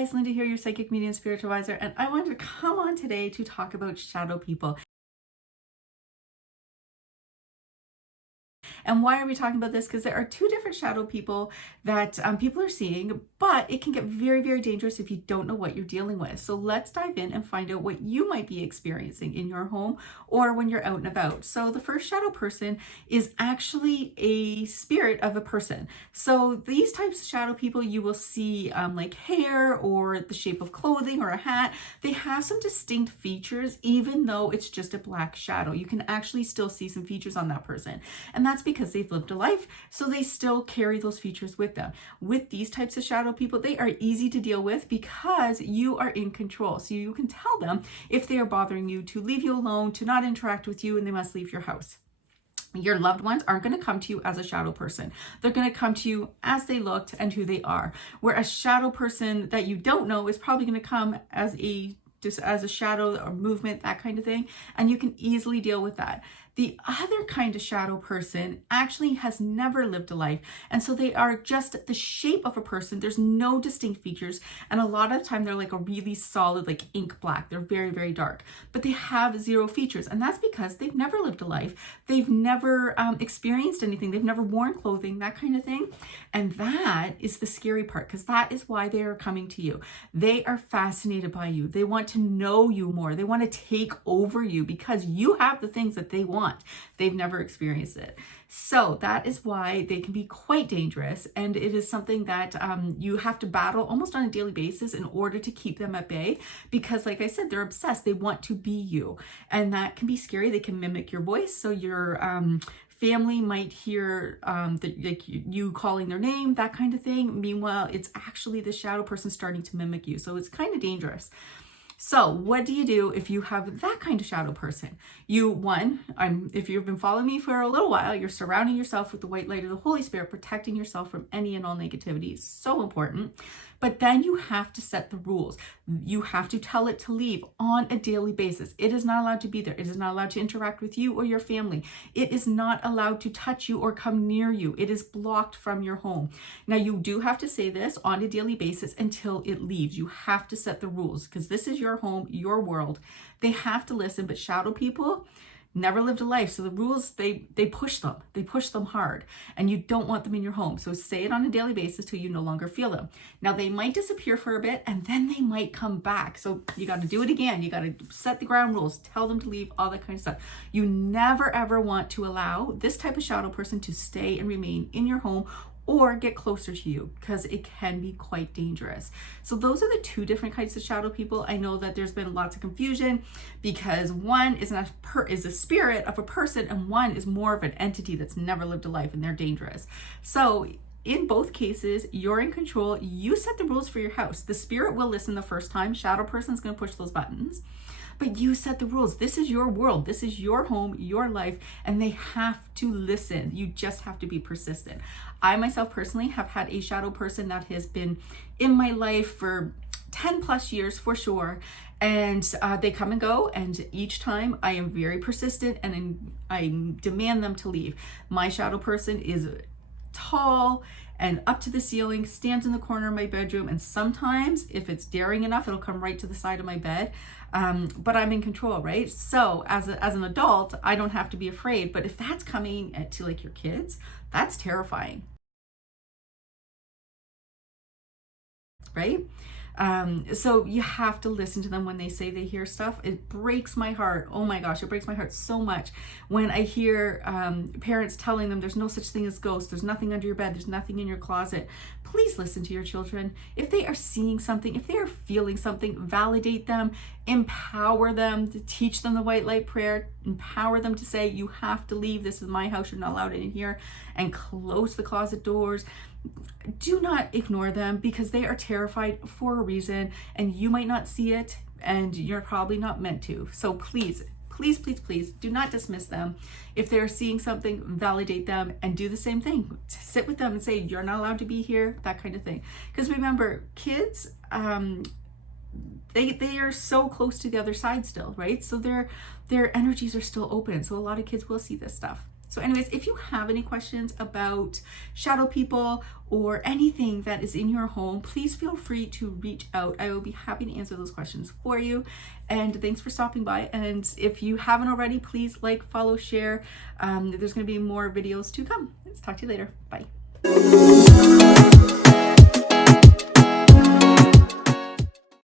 guys, Linda here, your psychic medium spiritual advisor, and I wanted to come on today to talk about shadow people. And why are we talking about this? Because there are two different shadow people that people are seeing, but it can get very, very dangerous if you don't know what you're dealing with. So let's dive in and find out what you might be experiencing in your home or when you're out and about. So the first shadow person is actually a spirit of a person. So these types of shadow people you will see like hair or the shape of clothing or a hat. They have some distinct features, even though it's just a black shadow. You can actually still see some features on that person. And that's because they've lived a life, so they still carry those features with them. With these types of shadow people, they are easy to deal with because you are in control. So you can tell them if they are bothering you to leave you alone, to not interact with you, and they must leave your house. Your loved ones aren't going to come to you as a shadow person. They're going to come to you as they looked and who they are. Where a shadow person that you don't know is probably going to come as a shadow or movement, that kind of thing, and you can easily deal with that. The other kind of shadow person actually has never lived a life, and so they are just the shape of a person. There's no distinct features, and a lot of the time they're like a really solid, like ink black. They're very, very dark, but they have zero features, and that's because they've never lived a life. They've never experienced anything. They've never worn clothing, that kind of thing, and that is the scary part, because that is why they are coming to you. They are fascinated by you. They want to know you more. They want to take over you because you have the things that they want. They've never experienced it. So that is why they can be quite dangerous. And it is something that you have to battle almost on a daily basis in order to keep them at bay. Because like I said, they're obsessed. They want to be you. And that can be scary. They can mimic your voice. So your family might hear like you calling their name, that kind of thing. Meanwhile, it's actually the shadow person starting to mimic you. So it's kind of dangerous. So what do you do if you have that kind of shadow person? If you've been following me for a little while, you're surrounding yourself with the white light of the Holy Spirit, protecting yourself from any and all negativity. It's so important. But then you have to set the rules. You have to tell it to leave on a daily basis. It is not allowed to be there. It is not allowed to interact with you or your family. It is not allowed to touch you or come near you. It is blocked from your home. Now, you do have to say this on a daily basis until it leaves. You have to set the rules because this is your home, your world. They have to listen, but shadow people never lived a life. So the rules, they push them. They push them hard, and you don't want them in your home. So say it on a daily basis till you no longer feel them. Now they might disappear for a bit and then they might come back. So you got to do it again. You got to set the ground rules, tell them to leave, all that kind of stuff. You never ever want to allow this type of shadow person to stay and remain in your home or get closer to you, because it can be quite dangerous. So those are the two different kinds of shadow people. I know that there's been lots of confusion because one is a spirit of a person and one is more of an entity that's never lived a life and they're dangerous. So in both cases, you're in control. You set the rules for your house. The spirit will listen the first time. Shadow person's going to push those buttons. But you set the rules. This is your world. This is your home, your life, and they have to listen. You just have to be persistent. I myself personally have had a shadow person that has been in my life for 10 plus years for sure. And they come and go. And each time I am very persistent and I demand them to leave. My shadow person is tall and up to the ceiling, stands in the corner of my bedroom, and sometimes if it's daring enough, it'll come right to the side of my bed. But I'm in control, right? So as an adult, I don't have to be afraid. But if that's coming to like your kids, that's terrifying, right? So you have to listen to them when they say they hear stuff. It breaks my heart. Oh my gosh, it breaks my heart so much when I hear parents telling them there's no such thing as ghosts, there's nothing under your bed, there's nothing in your closet. Please listen to your children. If they are seeing something, if they are feeling something, validate them, empower them, to teach them the white light prayer, empower them to say, you have to leave, this is my house, you're not allowed in here, and close the closet doors. Do not ignore them because they are terrified for a reason, and you might not see it and you're probably not meant to. So please, please, please, please do not dismiss them. If they're seeing something, validate them and do the same thing. Sit with them and say, you're not allowed to be here, that kind of thing. Because remember, kids, they are so close to the other side still, right? So their energies are still open. So a lot of kids will see this stuff. So anyways, if you have any questions about shadow people or anything that is in your home, please feel free to reach out. I will be happy to answer those questions for you. And thanks for stopping by. And if you haven't already, please like, follow, share. There's going to be more videos to come. Let's talk to you later. Bye.